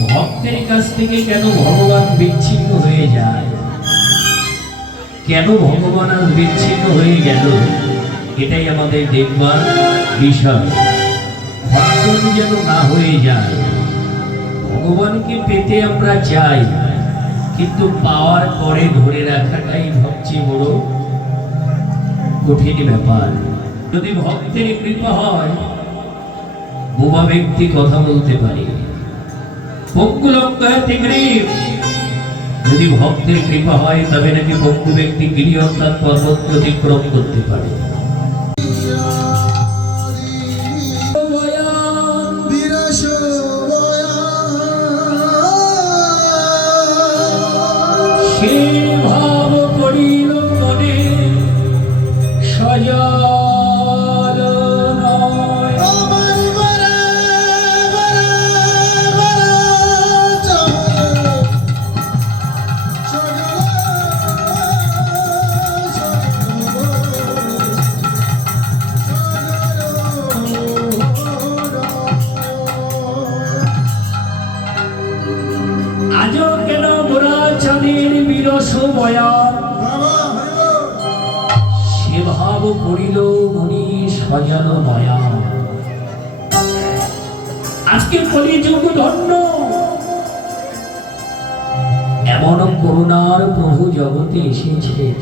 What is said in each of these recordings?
ভক্তের কাছ থেকে কেন ভগবান বিচ্ছিন্ন হয়ে যায়? কেন ভগবান আর বিচ্ছিন্ন হয়ে গেল? এটাই আমাদের দেখবার বিষয়। ভক্ত যেন না হয়ে যায়। ভগবানকে পেতে আমরা চাই, কিন্তু পাওয়ার পরে ধরে রাখাটাই সবচেয়ে বড় কঠিন ব্যাপার। যদি ভক্তের কৃপা হয়, বোবা ব্যক্তি কথা বলতে পারে। যদি ভক্তের কৃপা হয় তবে নাকি পঙ্কু ব্যক্তি গিরি অর্থাৎ পর্বত অতিক্রম করতে পারে। এসেছে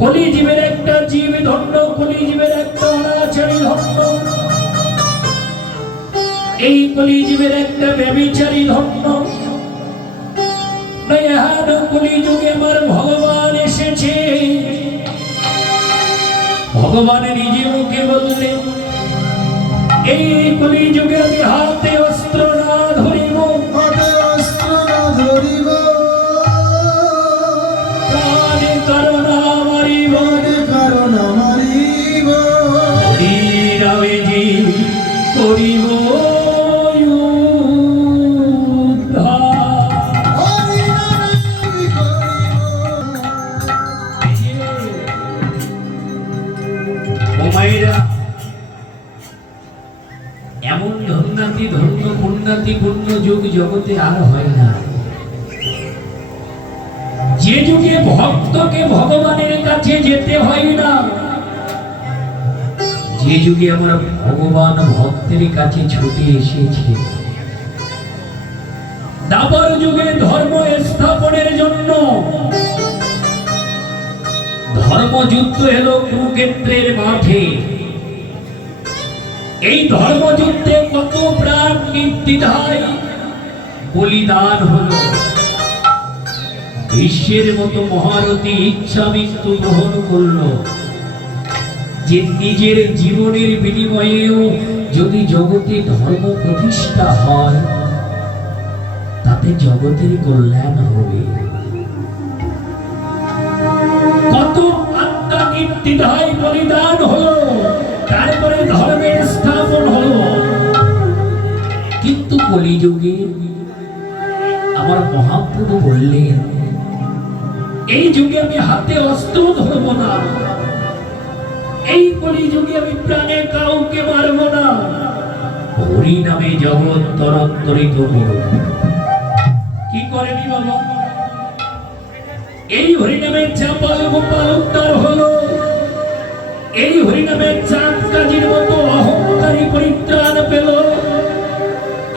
কলিজীবের একটা জীব ধন্য কলিজীবের একটা অনাচারী ধন্য। এই কলিজীবের একটা ব্যবিচারী ধন্য। আমার ভগবান এসেছে। ভগবান নিজে মুখে বললেন এই কলিযুগে আমি হাতে অস্ত্র জগতে আর হয় না। যে যুগে ভক্তকে ভগবানের কাছে যেতে হয় না, যে যুগে আমরা ভগবান ভক্তের কাছে ছুটে এসেছে। দাবার যুগে ধর্ম স্থাপনের জন্য ধর্মযুদ্ধ এলো কুরুক্ষেত্রের মাঠে। এই ধর্মযুদ্ধে কত প্রাণ নির্দ্বিধায় বলিদান হলো। বিশ্বের মতো মহারথী ইচ্ছা মৃত্যু গ্রহণ করল। যে নিজের জীবনের বিনিময়েও যদি জগতে ধর্ম প্রতিষ্ঠা হয়, তাতে জগতের কল্যাণ হবে। কত আত্মা নির্দ্বিধায় বলিদান হলো। তারপরে ধর্মের স্থাপন হলো। কিন্তু কলিযুগে আমার মহাপ্রভু বললেন, এই যুগে আমি হাতে অস্ত্র ধরবো না। এই কলিযুগে আমি প্রাণে কাউকে মারব না। হরি নামে জগৎ তরন্তরিত করব। কি করেনি বাবা? এই হরিনামের চাপাল গোপাল উদ্ধার হলো। এই হরিনামের চাঁদ কাজীর মতো অহংকারী পরিত্রাণ পেল।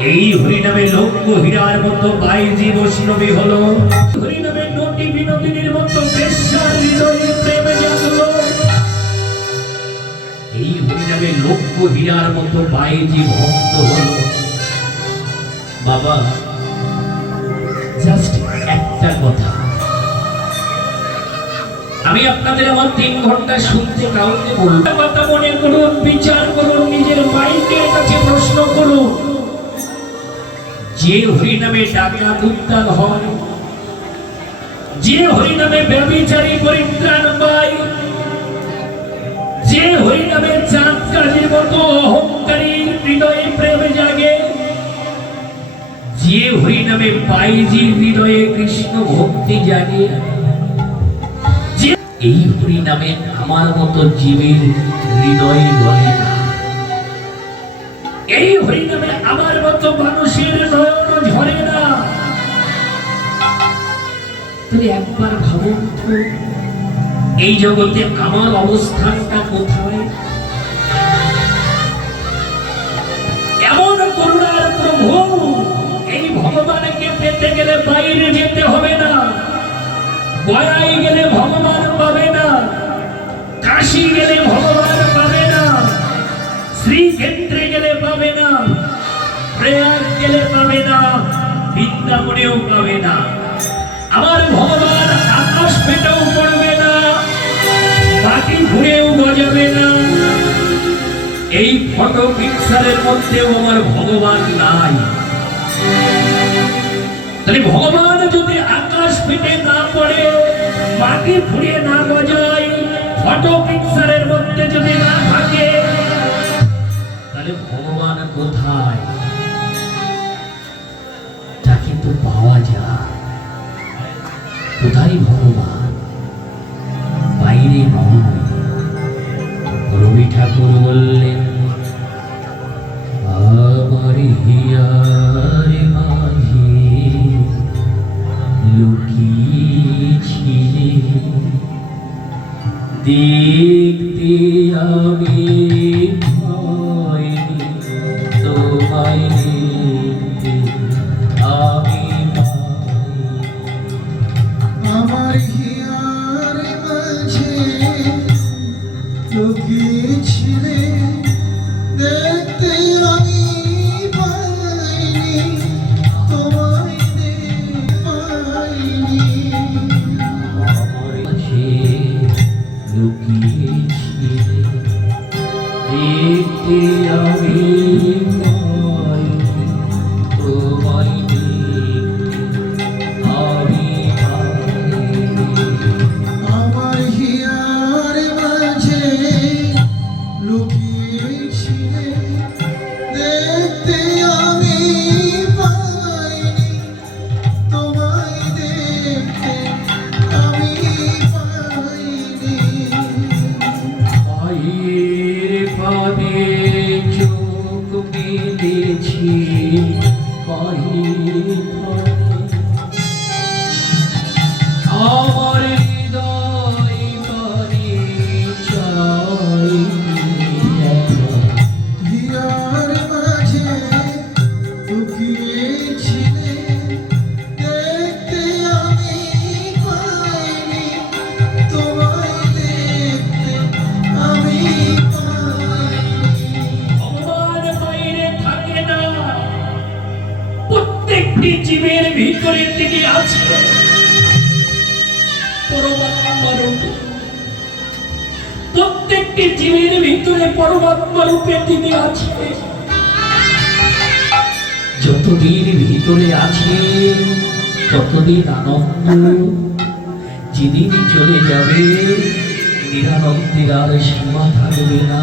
এই হরিনামে লক্ষ্য হীরার মতো হলো। হরিনামে নটি বিনোদিনীর মতো এই হরিনামে লক্ষ্য হীরার মতো ভক্ত হলো। বাবা জাস্ট একটা কথা। আমি আপনাদের আমার তিন ঘণ্টা শুনতে কাউকে বলব কথা মনে করুন, বিচার করুন, নিজের মাইন্ডের কাছে প্রশ্ন করুন। যে হরিনামে ডাকাত উত্তাল হয়, যে হরিনামে পরিত্রাণ পায়, যে হরিনামে মতো অহংকারী হৃদয়ে প্রেম জাগে, যে হরিনামে হৃদয়ে কৃষ্ণ ভক্তি জাগে এই হরিনামে আমার মতো জীবের হৃদয়ে গলে না। এই হরিনামে আমার মতো মানুষের নয়ন ঝরে না। তুমি একবার ভাবুন এই জগতে আমার অবস্থানটা কোথায়? এমন করুণার প্রভু, এই ভগবানকে পেতে গেলে বাইরে যেতে হবে না। গয়ায় গেলে ভগবান পাবে না, কাশি গেলে ভগবান পাবে শ্রীক্ষেত্রে গেলে পাবে না প্রয়াগ গেলে পাবে না বৃন্দাবনেও পাবে না। আমার ভগবান আকাশ পেটেও পড়বে না, বাকি ঘুরেও গজাবে না। এই ফটো পিকচারের মধ্যেও আমার ভগবান নাই। তাহলে ভগবান যদি আকাশ ফেটে না পড়ে মাটি ফুড়ে না গজায় ফটো পিকচারের মধ্যে যদি না থাকে কোথায় তা কিন্তু পাওয়া যায়। কোথায় ভগবান? বাইরে নয়। রবি ঠাকুর বললেন দেখতে আমি লুকিয়েছিলে ভিতরের দিকে আছে প্রত্যেকটি জীবের ভিতরে পরমাত্মা রূপে তিনি আছে যতদিন ভিতরে আছে, ততদিন আনন্দ। যেদিন চলে যাবে, নিরানন্দের আর সীমা থাকবে না।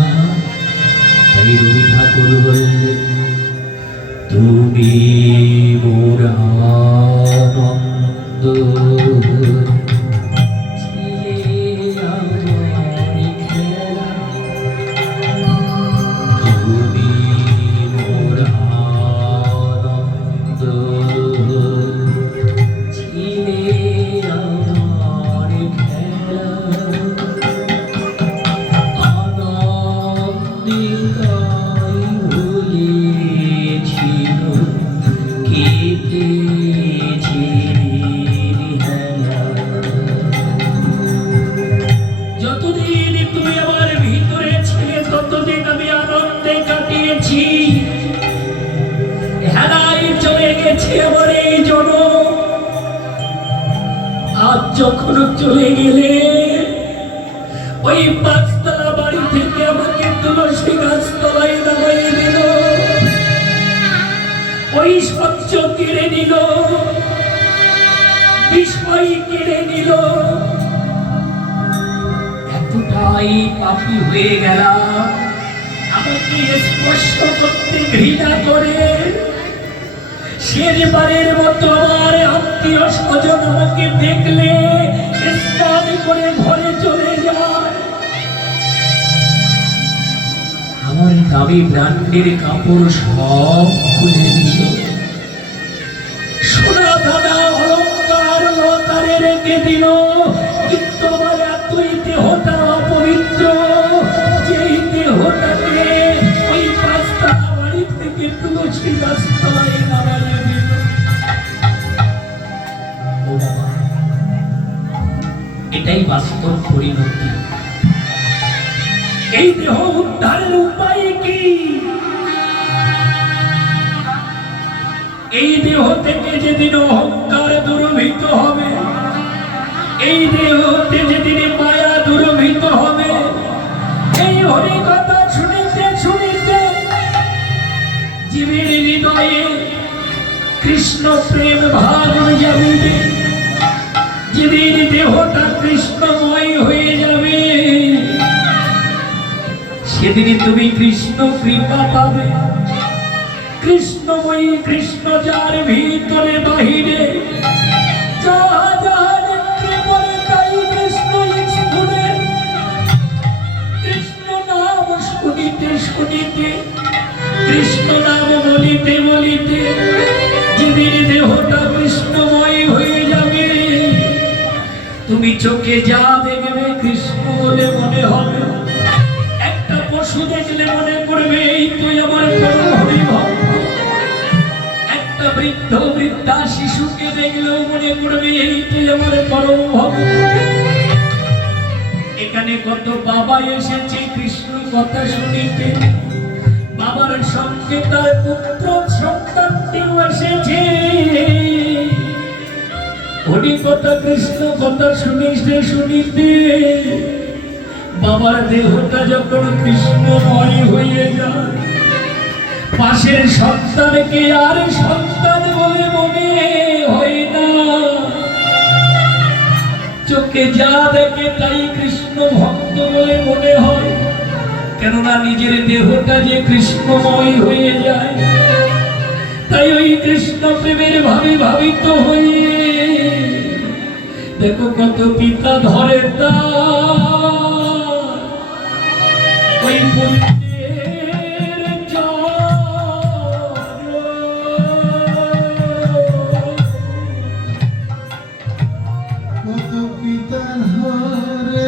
তাই রবি ঠাকুর বললেন তুমি মোরানন্দ ছিলে গেছে আমার এই যখন চলে গেলে, ওই পাঁচতলা বাড়ি থেকে আমাকে তুলসী গাছ তলায় নামাই দিল। ওই সহ্য কেড়ে নিল। বিস্ময় কেড়ে নিল। এতটাই পাপি হয়ে গেলাম। আমাকে স্পর্শ করতে ঘৃণা করে। শেষবারের মতো আমার আত্মীয় স্বজন আমাকে দেখলে স্নান করে ঘরে চলে যায়। আমার দামি ব্র্যান্ডের কাপড় সব খুলে দিল। সোনা দাদা অলঙ্কার লতারে রেখে দিল। এটাই বাস্তব পরিণতি। এই দেহ উদ্ধারের উপায় কি? এই দেহ থেকে যেদিন অহংকার দুর্ভিত হবে, এই দেহতে যেদিন মায়া দুর্ভিত হবে, এই হরি কথা শুনিতে শুনিতে জীবের হৃদয়ে কৃষ্ণ প্রেম ভাব জানিবে দেহটা কৃষ্ণময় হয়ে যাবে তুমি কৃষ্ণ কৃপা পাবে। কৃষ্ণময়ী কৃষ্ণ যার ভিতরে বাহিরে শুনিতে, কৃষ্ণ নাম বলিতে বলিতে, যেদিন দেহটা কৃষ্ণময় হয়ে তুমি চোখে যা দেখবে কৃষ্ণ বলে মনে হবে। একটা পশু দেখলে মনে করবে, এই তুই আমার একটা বৃদ্ধ বৃদ্ধা শিশুকে দেখলেও মনে করবে, এই তুই আমার পরম ভক্ত। এখানে কত বাবা এসেছে, কৃষ্ণ কথা শুনিতে। বাবার সঙ্গে তার পুত্র সন্তানটিও এসেছে। হরি কথা কৃষ্ণ কথা শুনিতে শুনিতে। বাবার দেহটা যখন কৃষ্ণময় হয়ে যায়, পাশের সন্তানকে আর সন্তান বলে মনে হয় না। চোখে যা দেখে তাই কৃষ্ণ ভক্ত বলে মনে হয়, কেননা নিজের দেহটা যে কৃষ্ণময় হয়ে যায়, তাই ওই কৃষ্ণ প্রেমের ভাবে ভাবিত হয়ে দেখো কত পিতা ধরে ওই। কত পিতার হরে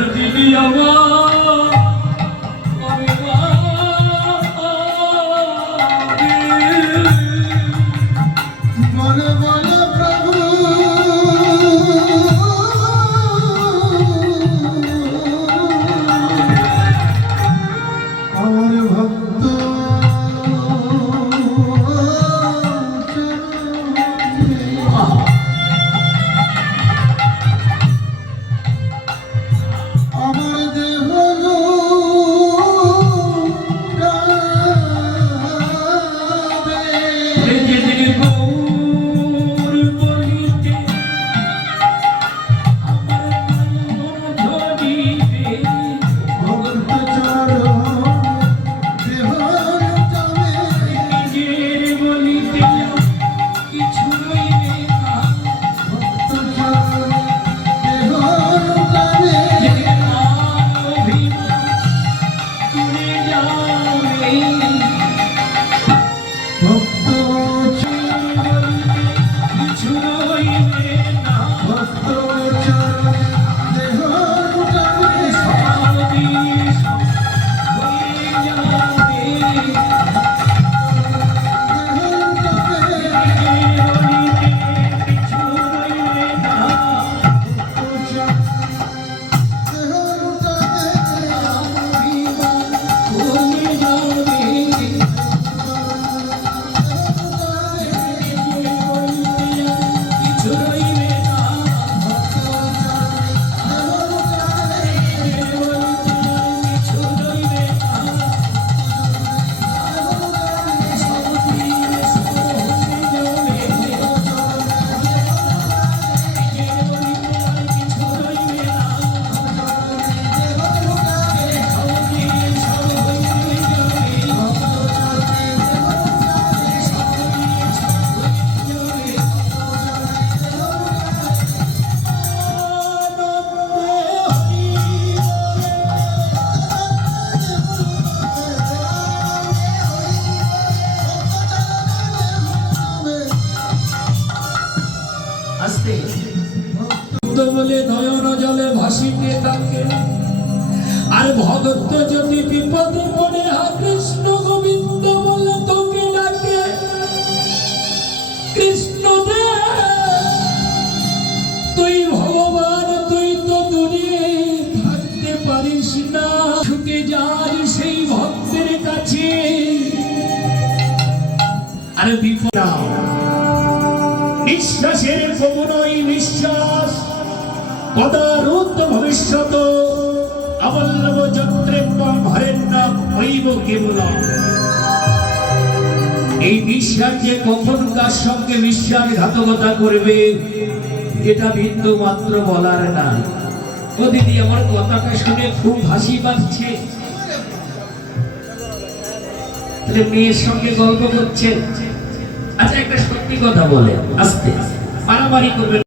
ওরে যেমন দিদি আমার ভগত যদি বিপদে পড়ে, হা কৃষ্ণ গোবিন্দ বলে তোকে ডাকে। কৃষ্ণ দে, তুই ভগবান, তুই তো দূরে থাকতে পারিস না। ছুটে যার সেই ভক্তের কাছে। আর বিপদ নিঃশ্বাসের কমনই নিঃশ্বাস। পদারুদ্ধ ভবিষ্যৎ। না এই কখন কার সঙ্গে বিশ্বাসঘাতকতা করবে, এটা বিন্দু মাত্র বলার না। ও দিদি, আমার কথাটা শুনে খুব হাসি পাচ্ছে। মেয়ের সঙ্গে গল্প করছেন আচ্ছা একটা সত্যি কথা বলে আস্তে। মারামারি করবেন।